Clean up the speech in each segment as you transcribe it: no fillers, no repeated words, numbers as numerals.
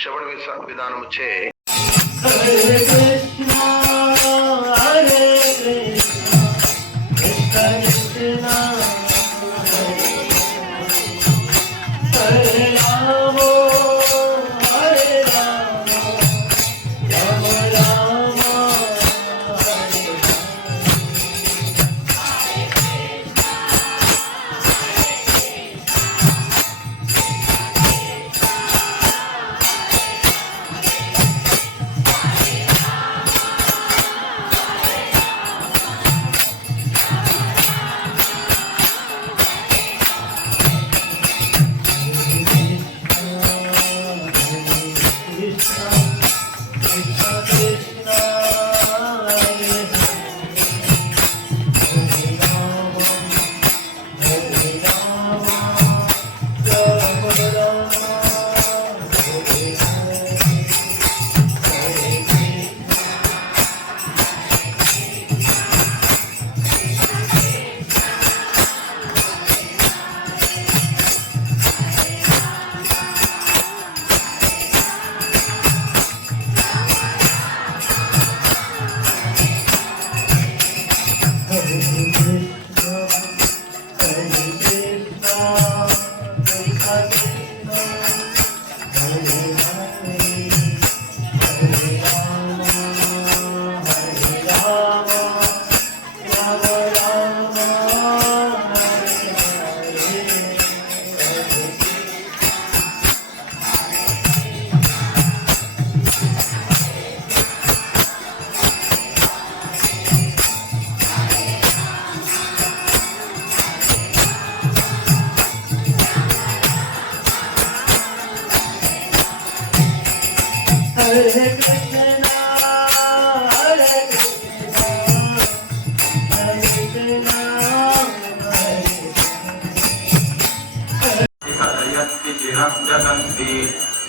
श्रवण विधानము చే हरे कृष्णा हरे कृष्णा कृष्ण कृष्णा हरे राम हरे राम राम राम हरे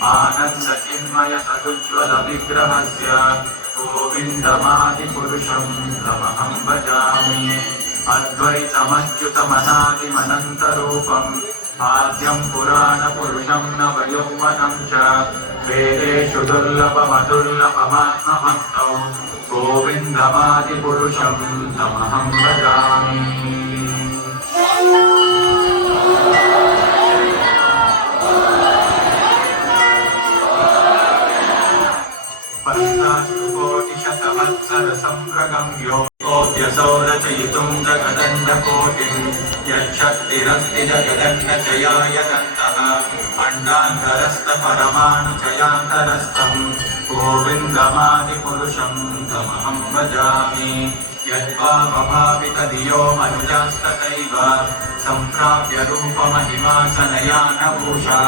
आनंद चिन्मय सदुज्वल विग्रहस्य गोविन्दमादिपुरुषं तमहं भजामि। अद्वैतमच्युतमनादिमनन्तरूपम् आद्यं पुराणपुरुषं नवयौवनं च वेदेषु दुर्लभमदुर्लभमात्मभक्तौ गोविन्दमादिपुरुषं तमहं भजामि। संप्रगम्यो कोऽप्यसौ रचयितुं जगदण्डकोटिं यच्छक्तिरस्ति जगदण्डचयाय दत्तः अण्डान्तरस्थपरमाणुचयान्तरस्थं गोविन्दमादिपुरुषं तमहं भजामि। यद्भावभावितधियो मनुजास्तथैव सम्प्राप्य रूपमहिमा सनयानभूषा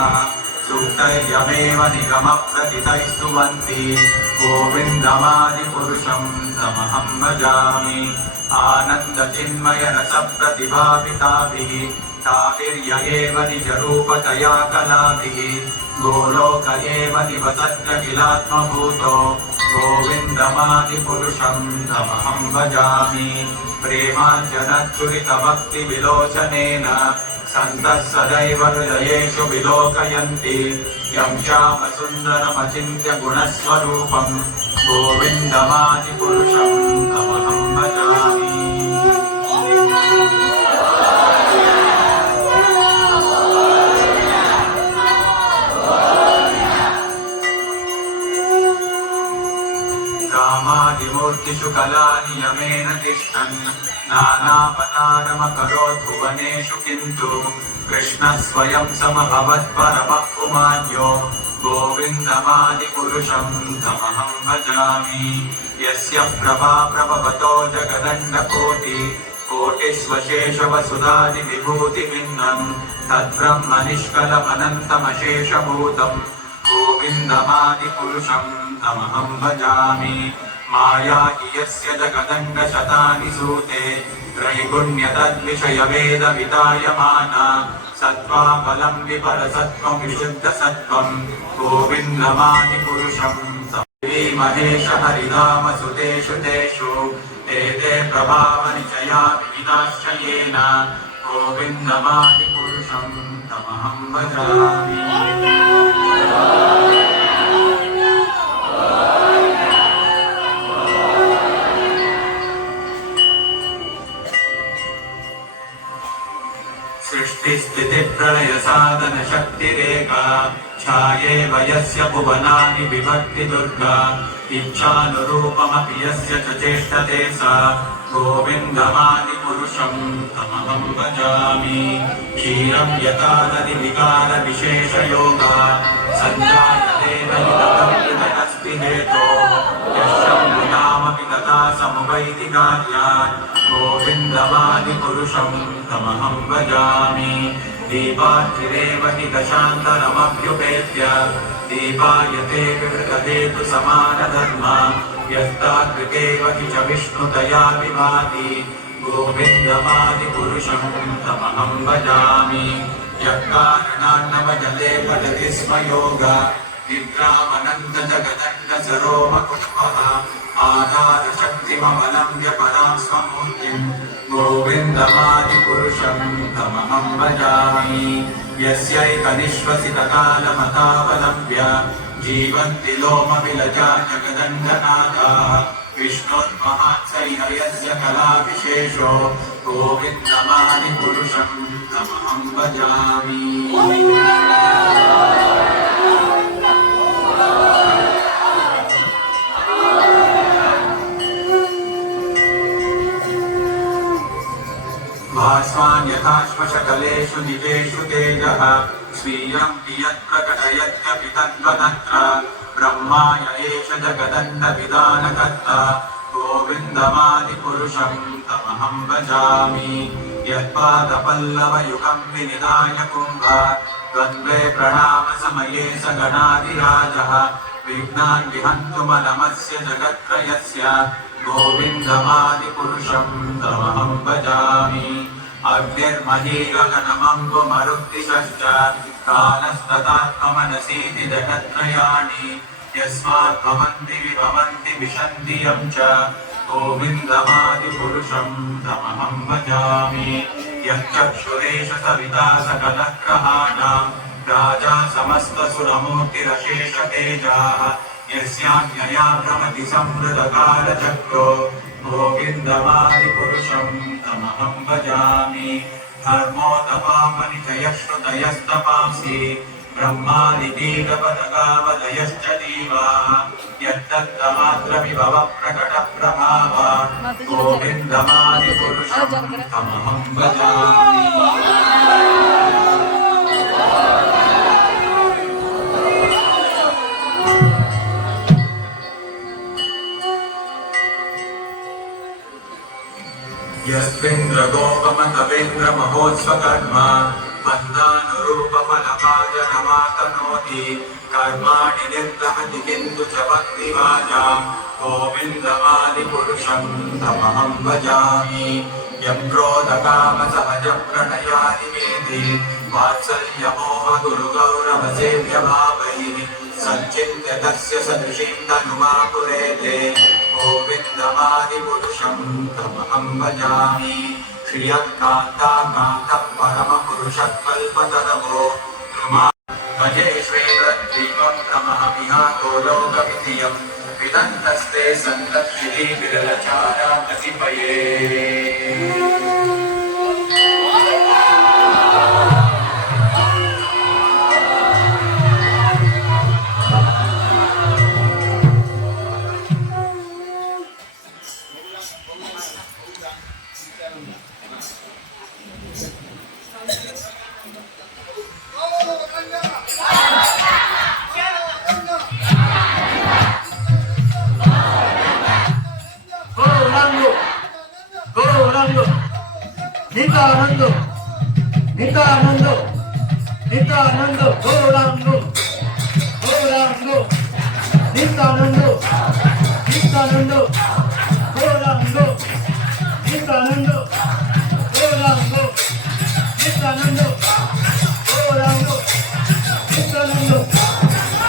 सूक्तैर्यमेव निगमप्रथितैस्तुवन्ति गोविन्दमादिपुरुषं तमहं भजामि। आनन्दचिन्मयरसप्रतिभापिताभिः ताभिर्य एव निजरूपतया कलाभिः गोलोक एव निवसत्यखिलात्मभूतो गोविन्दमादिपुरुषं तमहं भजामि। प्रेमाञ्जनच्चुरितभक्तिविलोचनेन सन्तः सदैव हृदयेषु विलोकयन्ति यं श्यामसुन्दरमचिन्त्य गुणस्वरूपं गोविन्दमादिपुरुषं तमहं भजामि। कामादिमूर्तिषु कलानियमेन तिष्ठन् नानावतारमकरोत् भुवनेषु किन्तु कृष्णः स्वयं समभवत्परमः पुमान्यो गोविन्दमादिपुरुषं तमहं भजामि। यस्य प्रभा प्रभवतो जगदण्डकोटि कोटिस्वशेषवसुधादिविभूतिभिन्नं तद्ब्रह्म निष्कलमनन्तमशेषभूतं गोविन्दमादिपुरुषं तमहं भजामि। माया हि यस्य जगदण्डशतानि सूते त्रैगुण्यतद्विषयवेदवितायमाना सत्त्वाबलं विपरसत्त्वं विशुद्धसत्त्वं गोविन्दमादिपुरुषं महेश हरिधामसुतेषु तेषु एते प्रभावनिचया विहिताश्च येन गोविन्दमादिपुरुषं तमहं भजामि। छाये वयस्य भुवनानि विभक्ति दुर्गा इच्छानुरूपमपि यस्य च चेष्टते सा गोविन्दमादिपुरुषं तमहं भजामि क्षीरं यथा नदीविकारविशेषयोगा सञ्जायते तदस्ति हेतो यशम्भुनामपि तथा समुपैति कार्यात् गोविन्दमादिपुरुषं तमहं भजामि दीपार्थिरेव हि दशान्तरमभ्युपेत्य दीपायते विवृतहेतु समानधर्म यस्तात्विकेव हि च विष्णुतया विभाति गोविन्दमादिपुरुषं तमहं भजामि यत्कारणान्नवजले पठति स्म योगा निद्रामनन्तजगदण्डसरोमकुटुम्बः आधारशक्तिमवलम्ब्य परां स्वमूर्तिं गोविन्दमादिपुरुषं तमहं भजामि यस्यैकनिश्वसितकालमतावलम्ब्य जीवन्ति लोमविलजा जगदण्डनाथाः विष्णोर्महात्सैहयस्य कलाविशेषो गोविन्दमादिपुरुषं तमहं भजामि भास्वान् यथाश्वशकलेषु निजेषु तेजः स्वीयं कियत् प्रकटयत्यपि तद्वदत्र ब्रह्माय एष जगदण्डविधानकर्ता गोविन्दमादिपुरुषं तमहं भजामि यत्पादपल्लवयुगं विनिधाय कुम्भ द्वन्द्वे प्रणामसमये स गणाधिराजः विघ्नान् विहन्तुमनमस्य जगत्त्रयस्य गोविन्दमादिपुरुषं तमहं भजामि अग्निर्महीरगणमङ्गुमरुक्तिशश्च कालस्तदात्ममनसीति जगत्त्रयाणि यस्मात् भवन्ति विभवन्ति विशन्ति यं च गोविन्दमादिपुरुषं तमहं भजामि यच्चक्षुरेश सविता सकलग्रहाणां राजा समस्तसुरमूर्तिरशेषतेजाः यस्याज्ञया भ्रमति संवृतकालचक्रो गोविन्दमादिपुरुषं तमहं भजामि धर्मोतपामनिचयश्रुतयस्तपांसि ब्रह्मादितीरपदगावदयश्च दीवाः यद्दत्तमात्रविभवप्रकटप्रभावा गोविन्दमादिपुरुषं तमहं भजामि यस्मिन्द्रगोपमतवेन्द्रमहोत्स्वकर्म बन्धानुरूपफलभाजनमातनोति कर्माणि निर्दहति किन्तु च भक्तिवाचां गोविन्दमादिपुरुषं तमहं भजामि यं क्रोधकामसहजप्रणयादिमेति वात्सल्यमोहगुरुगौरवसेव्यभावैः सञ्चिन्त्य तस्य सदृशीं तनुमापुरेते गोविन्दमादिपुरुषं तमहं भजामि श्रियः कान्ताकान्तः परमपुरुषः भजे श्वेतद्वीपं तमहमिहातो लोकविधियं विदन्तस्ते सन्तक्षिरे विरलचारा कतिपये Nitanando, Nitanando, Nitanando, Gorando, Gorando, Nitanando, Nitanando, Gorando, Nitanando, Gorando, Nitanando, Gorando, Nitanando,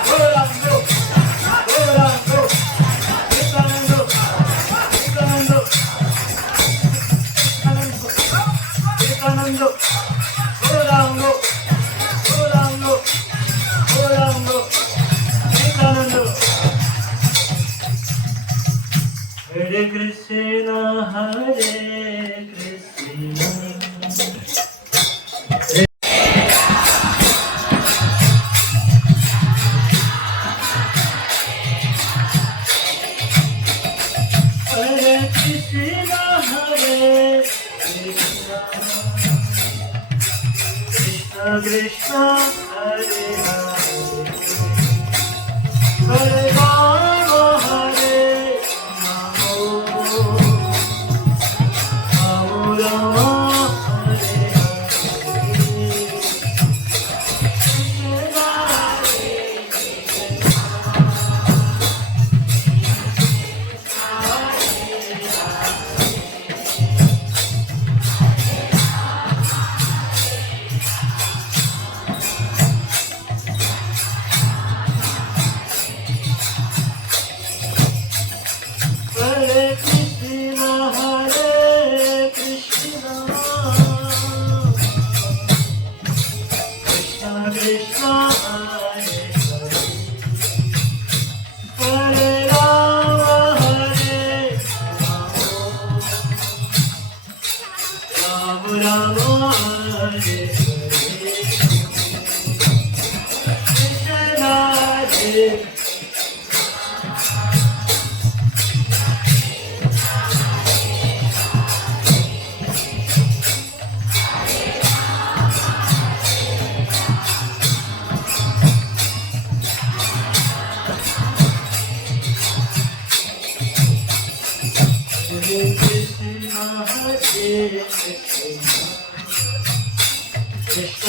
Gorando, Gorando, Nitanando, Nitanando. Nitanando, Gorando, Gorando, Gorando, Nitanando. Hare Krishna, Hare Krishna. Hare Hare Rama Hare Rama Rama Hare Hare Krishna Hare Krishna Krishna Krishna Hare Hare Rama Hare Rama Rama Hare Krishna Hare Hare Krishna Hare Krishna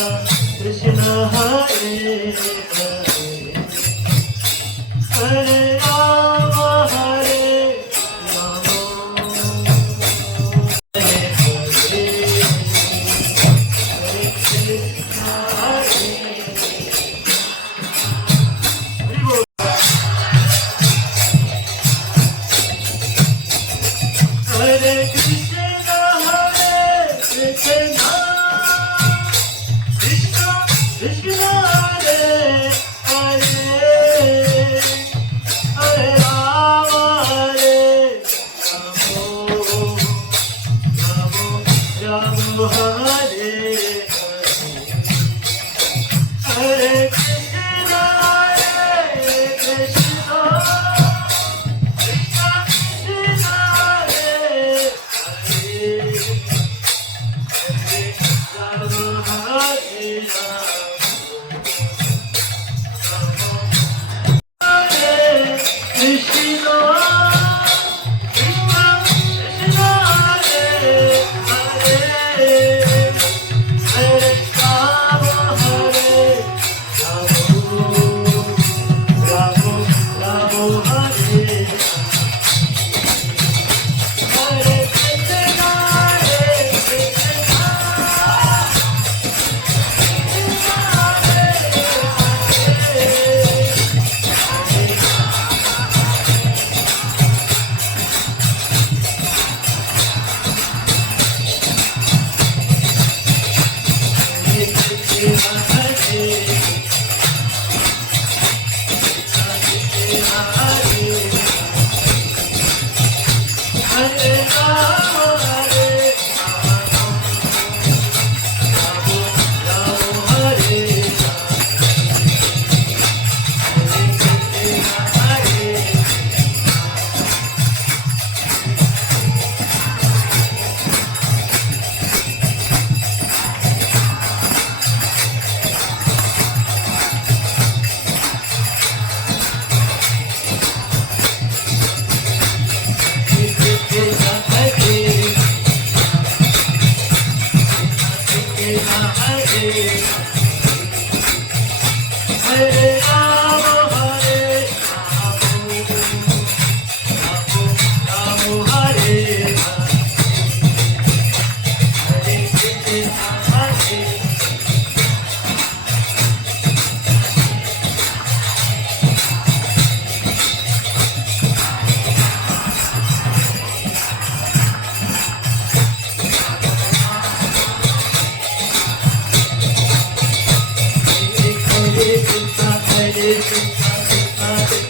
Krishna Hare Hare Hare Rama Hare Rama Hare Krishna Hare Hare Krishna Hare Krishna Krishna Krishna Hare Hare Hare Rama Hare Rama Rama Hare Hare Krishna Hare Krishna Krishna Krishna Hare Hare Krishna, Krishna Krishna,